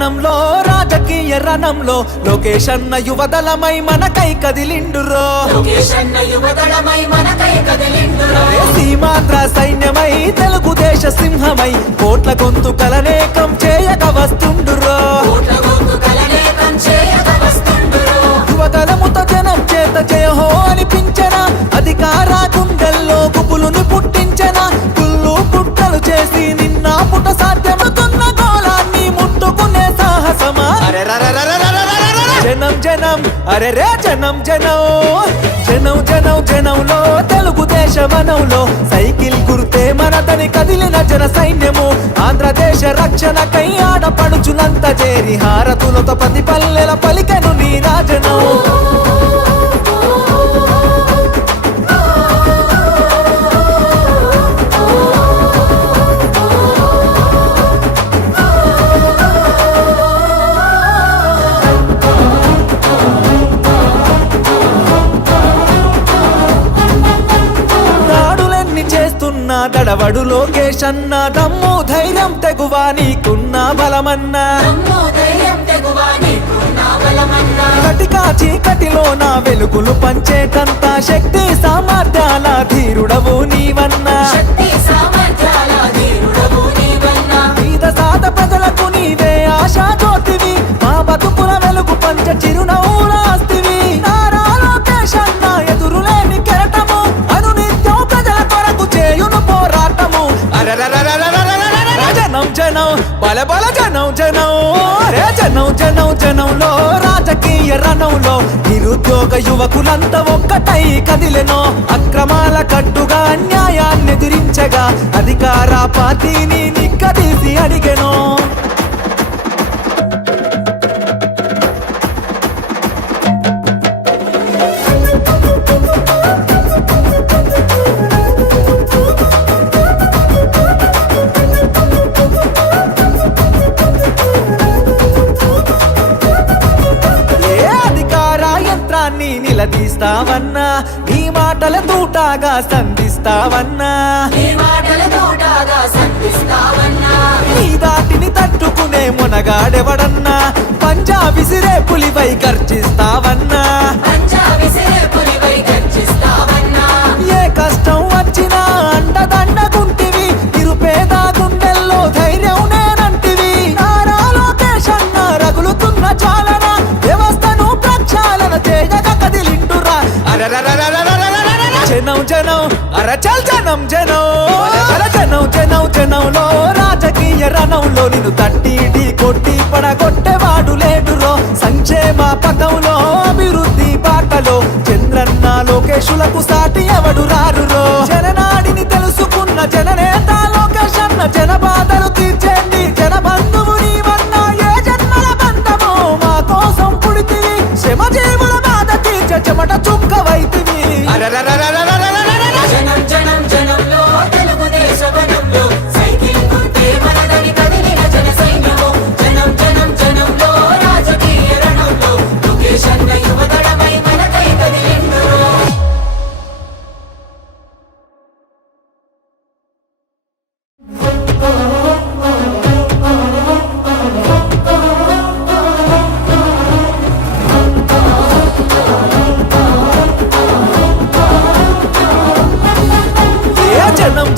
జనంలో రాజకీయ రణంలో లోకేష్ అన్న యువదళమై మనకై కదిలిండురో సీమాంధ్ర సైన్యమై తెలుగుదేశ సింహమై కోట్ల గొంతుకలనేకం చేయక వస్తుండురో యువదళముతో జనం చేత జయహో అనిపించన అధికార గుండెల్లో గుబులుని పుట్టించన కుళ్ళు కుట్రలు చేసి నిన్న పుట సాధ్యమవుతున్న గోళాన్ని ముట్టుకునే సాహసమా జనం జనం అరే రే జనం జనం జనం జనం జనంలో తెలుగుదేశ వనంలో సైకిల్ గుర్తే మనదని కదిలిన జన సైన్యము ఆంధ్రదేశ రక్షణకై ఆడపడుచునంత చేరి హారతులతో పది పల్లెల పలికెను నీ రాజనం దడవడు లోకేష్ అన్న దమ్ము ధైర్యం తెగువా నీకున్న బలమన్నా కటికా చీకటిలో నా వెలుగులు పంచేటంత శక్తి సామర్థ్యాల ధీరుడవు నీవన్నా పేద సాద ప్రజలకు నీవే ఆశా జ్యోతివి మా బతుకుల వెలుగు పంచ చిరునవ్వులాస్తివి నారా లోకేష్ అన్న ఎదురులేని కెరటము అనునిత్యం ప్రజల కొరకు చేయును పోరాటము జనం జనం బల బల జనం జనం రే జనం జనం జనంలో రాజకీయ రణంలో నిరుద్యోగ యువకులంతా ఒక్కటై కదిలెనో అక్రమాల కట్టుగా అన్యాయాన్ని ఎదిరించగా అధికార పార్టీని నిక్కదీసి అడిగెనో నిలదీస్తావన్నా నీ మాటల తూటాగా సంధిస్తావన్నా నీ దాటిని తట్టుకునే మునగాడెవడన్నా పంజా విసిరే పులిపై గర్జిస్తావన్నా ఏ కష్టం వచ్చినా అండదండగుంటివి నిరుపేద గుండెల్లో ధైర్యం నేనంటివి నారా లోకేష్ అన్న రగులుతున్న చాలన వ్యవస్థను ప్రక్షాళన చేయగా కదిలిండురా జనం జనం అరచల్ జనం జనం జనం జనం జనంలో రాజకీయ రణంలో నిన్ను తట్టి ఢీ కొట్టి పడగొట్టేవాడు లేడురో సంక్షేమ పథంలో అభివృద్ధి బాటలో చంద్రన్న లోకేశులకు సాటి ఎవడు రారురో జననాడిని తెలుసుకున్న జననేత లోకేష్ అన్న జన బాధలు తీర్చేండి జన బంధువు నీవన్నా ఏ జన్మల బంధమో మా కోసం పుడితివి శ్రమ జీవుల బాధ తీర్చ చెమట చుక్కవైతివి జనం జనం జనంలో తెలుగుదేశ వనంలో సైకిల్ గుర్తే మనదని కదిలిన జన సైన్యము జనం జనం జనంలో రాజకీయ రణంలో లోకేష్ అన్న యువదళమై మనకై కదిలిండురో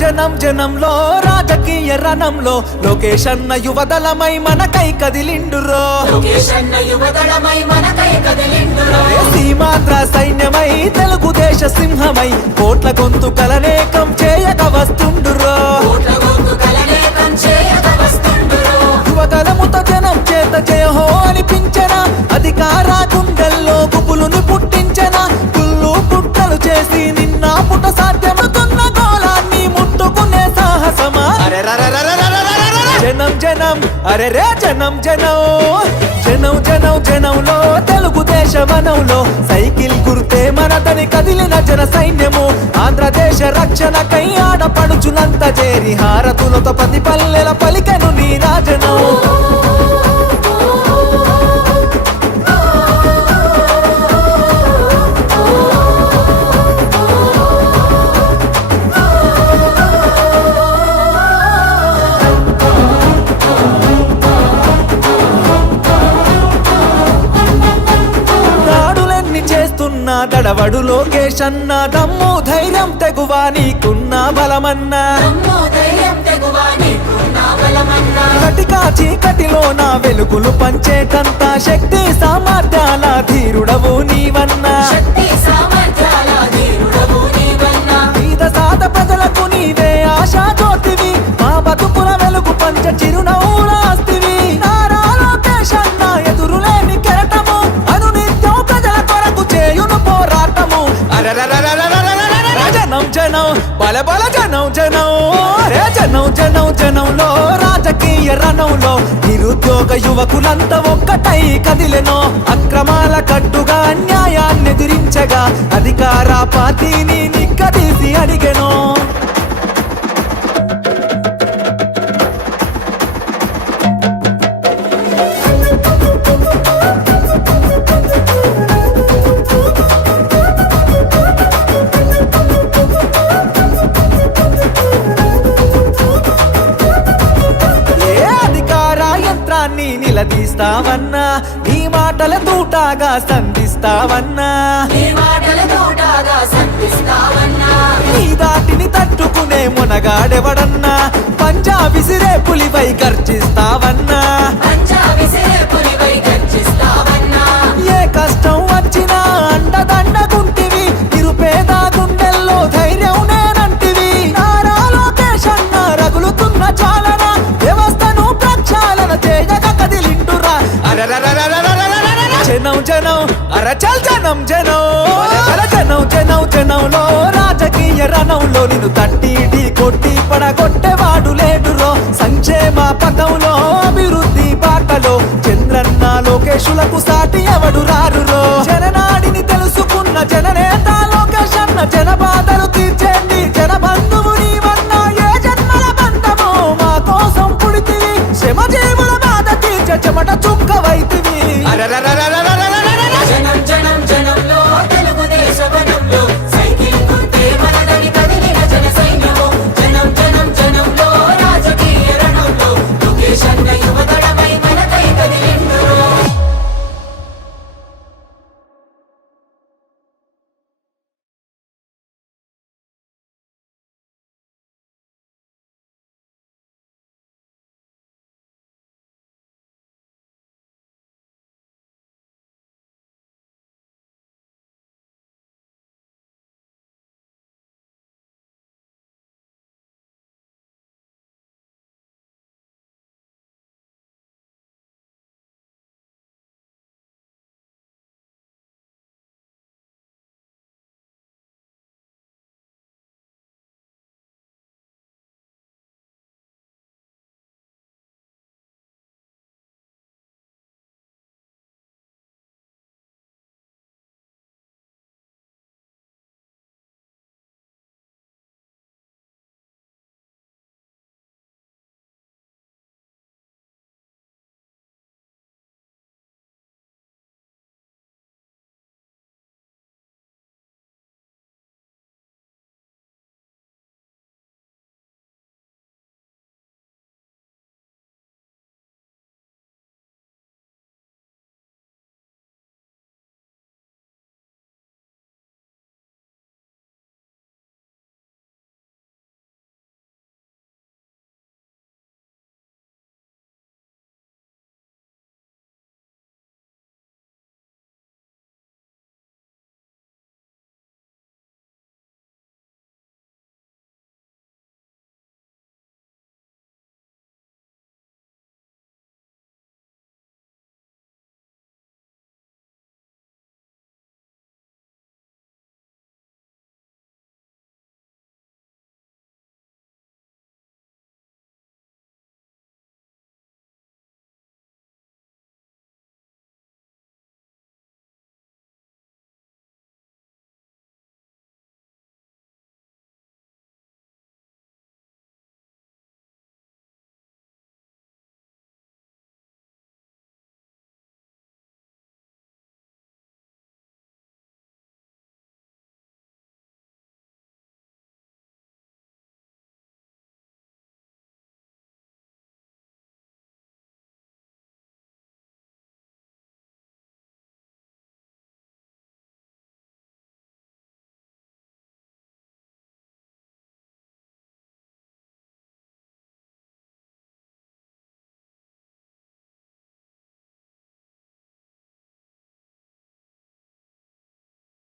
జనం జనంలో రాజకీయ రణంలో లోకేష్ అన్న యువదళమై మనకై కదిలిండురో సీమాంధ్ర సైన్యమై తెలుగుదేశ సింహమై కోట్ల గొంతుకలనేకం చేయక వస్తుండురో యువదళముతో జనం చేత జయహో అనిపించన అధికార గుండెల్లో గుబులుని పుట్టించన కుళ్ళు కుట్రలు చేసి నిన్న పుట సాధ్యమవుతున్న గోళాన్ని ముట్టుకునే సాహసమా జనం జనం అరే రే జనం జనం జనం జనం జనంలో తెలుగుదేశ వనంలో సైకిల్ గుర్తే మనదని కదిలిన జన సైన్యము ఆంధ్రదేశ రక్షణకై ఆడపడుచునంత చేరి హారతులతో పది పల్లెల పలికెను నీ రాజనం దడవడు లోకేష్ అన్న దమ్ము ధైర్యం తెగువా నీకున్న బలమన్నా దమ్ము ధైర్యం తెగువా నీకున్న బలమన్నా కటికా చీకటిలో నా వెలుగులు పంచేటంత శక్తి సామర్థ్యాల ధీరుడవు నీవన్నా శక్తి సామర్థ్యాల ధీరుడవు నీవన్నా మీద సాత ప్రజలకు నీవే ఆశా జ్యోతివి మా బతుకుల వెలుగు పంచ చిరునవ్వులాస్తివి నారా లోకేష్ అన్న ఎదురులేని కెరటము అనునిత్యం ప్రజల కొరకు చేయును పోరాటము జనం జనం బల బల జనం జనం రే జనం జనం జనంలో రాజకీయ రణంలో నిరుద్యోగ యువకులంతా ఒక్కటై కదిలెనో అక్రమాల కట్టుగా అన్యాయాన్ని ఎదిరించగా అధికార పార్టీని నిక్కదీసి అడిగెనో ఏ అధికార యంత్రాన్ని నిలదీస్తావన్నా నీ మాటల తూటాగా సంధిస్తావన్నా నీ మాటల తోటగా సంధిస్తావన్నా నీ దాటిని తట్టుకునే మునగాడెవడన్నా పంజా విసిరే పులిపై గర్జిస్తావన్నా పంచా విసిరే పులివై గర్జిస్తావన్నా ఏ కష్టం వచ్చినా అండదండగుంటివి నిరుపేద గుండెల్లో ధైర్యం నేనంటివి నారా లోకేష్ అన్న రగులుతున్న చాలన వ్యవస్థను ప్రక్షాళన చేయక కదిలింటురా జనం జనం అరచల్ జనం జనం జనం జనం జనంలో రాజకీయ రణంలో నిన్ను తట్టి కొట్టి పడగొట్టేవాడు లేడురో సంక్షేమ పథంలో అభివృద్ధి బాటలో చంద్రన్న లోకేశులకు సాటి ఎవడు రారురో జననాడిని తెలుసుకున్న జననేత లోకేష్ అన్న జన బాధలు తీర్చేండి జన బంధువు నీవన్నా ఏ జన్మల బంధమో మా కోసం పుడితివి శ్రమజీవుల బాధ తీర్చే చెమట చుక్కవైతివి